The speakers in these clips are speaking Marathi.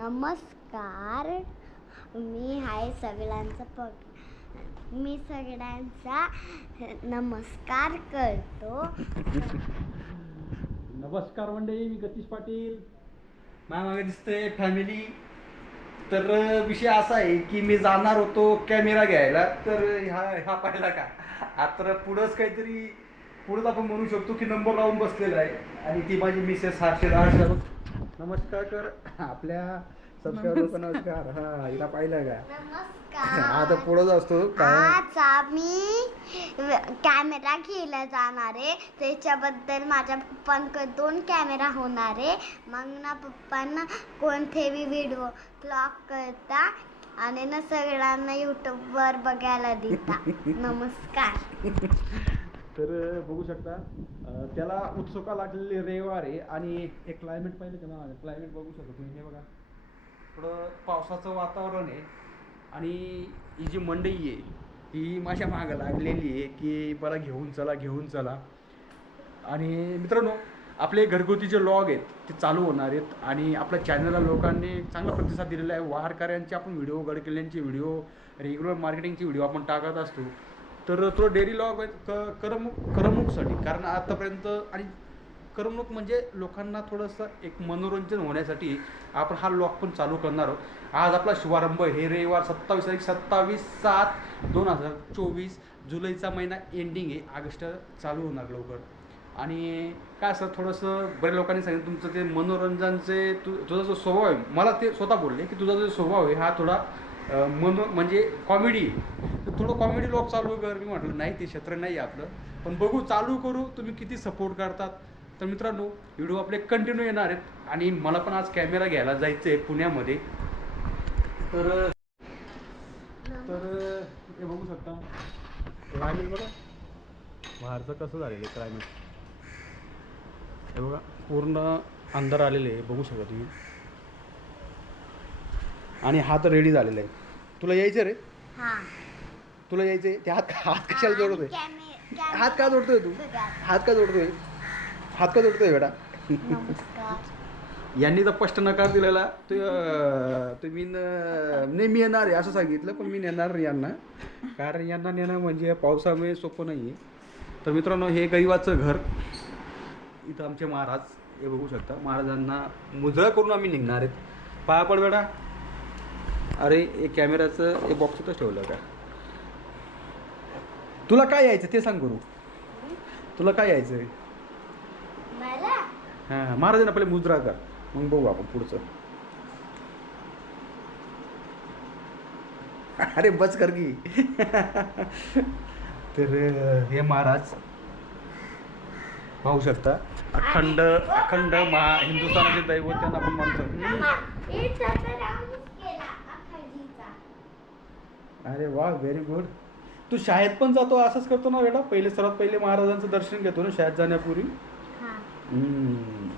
नमस्कार. मी आहे सगळ्यांचा पग मी सगळ्यांचा नमस्कार करतो. नमस्कार मंडळी मी गतीश पाटील. माझ्या मागे दिसतंय फॅमिली तर विषय असा आहे की मी जाणार होतो कॅमेरा घ्यायला. तर ह्या ह्या पाहिला का? आता पुढंच काहीतरी पुढंच आपण म्हणू शकतो की नंबर लावून बसलेला आहे. आणि ती माझी मिसेस हर्षद हर्षद. नमस्कार कर. आपल्या सबस्क्रायबर पण नमस्कार. हा हिला पाहिलं का? आता असतो. काय? आज आम्ही कॅमेरा घ्यायला जाणार आहे. त्याच्याबद्दल माझ्या पप्पांकडे दोन कॅमेरा होणार आहे. मग ना पप्पांना कोणतेही व्हिडिओ ब्लॉग करता आणि ना सगळ्यांना यूट्यूबवर बघायला देता. नमस्कार. तर बघू शकता. त्याला उत्सुका लागलेली रविवार आहे आणि एक क्लायमेट पाहिलं का ना क्लायमेट बघू शकतो तुम्ही. हे बघा. थोडं पावसाचं वातावरण आहे आणि ही जी मंडई आहे ही माझ्या मागं लागलेली आहे की बरं घेऊन चला घेऊन चला. आणि मित्रांनो आपले घरगुती जे लॉग आहेत ते चालू होणार आहेत आणि आपल्या चॅनलला लोकांनी चांगला प्रतिसाद दिलेला आहे. वारकऱ्यांचे आपण व्हिडिओ गडकिल्ल्यांचे व्हिडिओ रेग्युलर मार्केटिंगचे व्हिडिओ आपण टाकत असतो. तर तो डेअरी लॉग क करमणूक करमणूकसाठी. कारण आतापर्यंत आणि करमणूक म्हणजे लोकांना थोडंसं एक मनोरंजन होण्यासाठी आपण हा लॉक पण चालू करणार आहोत. आज आपला शुभारंभ हे रविवार सत्तावीस तारीख सत्तावीस सात दोन हजार चोवीस जुलैचा महिना एंडिंग आहे. ऑगस्ट चालू होणार लवकर. आणि काय असं थोडंसं बऱ्या लोकांनी सांगितलं तुमचं ते मनोरंजनचे तु तुझा जो स्वभाव आहे मला ते स्वतः बोलले की तुझा जो स्वभाव आहे हा थोडा मनो म्हणजे कॉमेडी थोडं कॉमेडी लोक चालू कर मी म्हटलं नाही ते क्षेत्र नाही आहे आपलं. पण बघू चालू करू. तुम्ही किती सपोर्ट करतात. तर मित्रांनो व्हिडिओ आपले कंटिन्यू येणार आहेत. आणि मला पण आज कॅमेरा घ्यायला जायचं आहे पुण्यामध्ये. तर तर हे बघू शकता. क्लायमेट बघा. बाहेरचं कसं झालेलं आहे क्लायमेट हे बघा पूर्ण अंधार आलेले आहे. बघू शकता तुम्ही. आणि हात रेडी झालेला आहे. तुला यायचं रे? हां. तुला यायचं आहे ते हात हात कशाला जोडतोय? हात का जोडतोय तू. हात का जोडतोय? हात का जोडतोय बेटा? नमस्कार. यांनी तर स्पष्ट नकार दिलेला तुम्ही न नाही मी येणार आहे असं सांगितलं पण मी नेणार नाही यांना. कारण यांना नेणं म्हणजे पावसामुळे सोपं नाही आहे तर मित्रांनो हे गरीबाचं घर इथं आमचे महाराज हे बघू शकता. महाराजांना मुजरा करून आम्ही निघणार आहेत. पाया पड बेटा. अरे हे कॅमेराचं हे बॉक्स ठेवलं का? तुला काय यायचं ते सांग करू तुला काय यायचं आहे मला? हां महाराजांना पहिले मुद्रा कर. मग बघू आपण पुढचं. अरे बस कर की. तर हे महाराज पाहू शकता अखंड अखंड महा हिंदुस्थानाचे दैवत त्यांना आपण अखंडीचा. अरे वा व्हेरी गुड तू शाळेत पण जातो असंच करतो ना बेटा? पहिले सर्वात पहिले महाराजांचं दर्शन घेतो ना शाळेत जाण्यापूर्वी. हा. हम्म.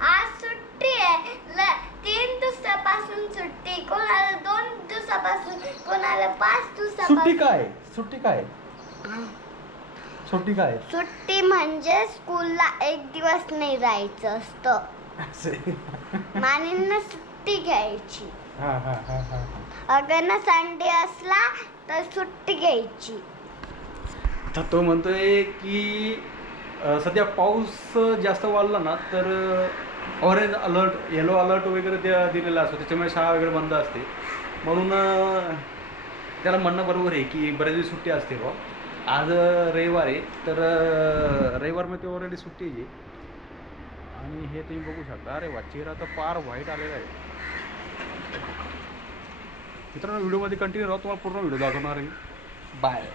आज सुट्टी आहे. ल- तीन दिवसापासून सुट्टी. कोणाला दोन दिवसापासून कोणाला पाच सुट्टी दिवसापासून काय? सुट्टी काय? सुट्टी काय? सुट्टी म्हणजे स्कूलला एक दिवस नाही जायचं असतं. असे. मानींना सुट्टी घ्यायची. हा हा हा हा. अगर ना संडे असला तर सुट्टी घ्यायची. तर तो म्हणतोय की अ, सध्या पाऊस जास्त वाढला ना तर ऑरेंज अलर्ट येलो अलर्ट वगैरे त्या दिलेला असतो. त्याच्यामुळे शाळा वगैरे बंद असते. म्हणून अ, त्याला म्हणणं बरोबर आहे की बऱ्याच दिवस सुट्टी असते बा आज रविवार आहे तर अ, रविवारमध्ये ऑलरेडी सुट्टी आहे. आणि हे तुम्ही बघू शकता. अरे वा चेहरा तर फार व्हाईट आलेला आहे. मित्रांनो व्हिडिओमध्ये कंटिन्यू राहू तुम्हाला पूर्ण व्हिडिओ दाखवणार आहे बाय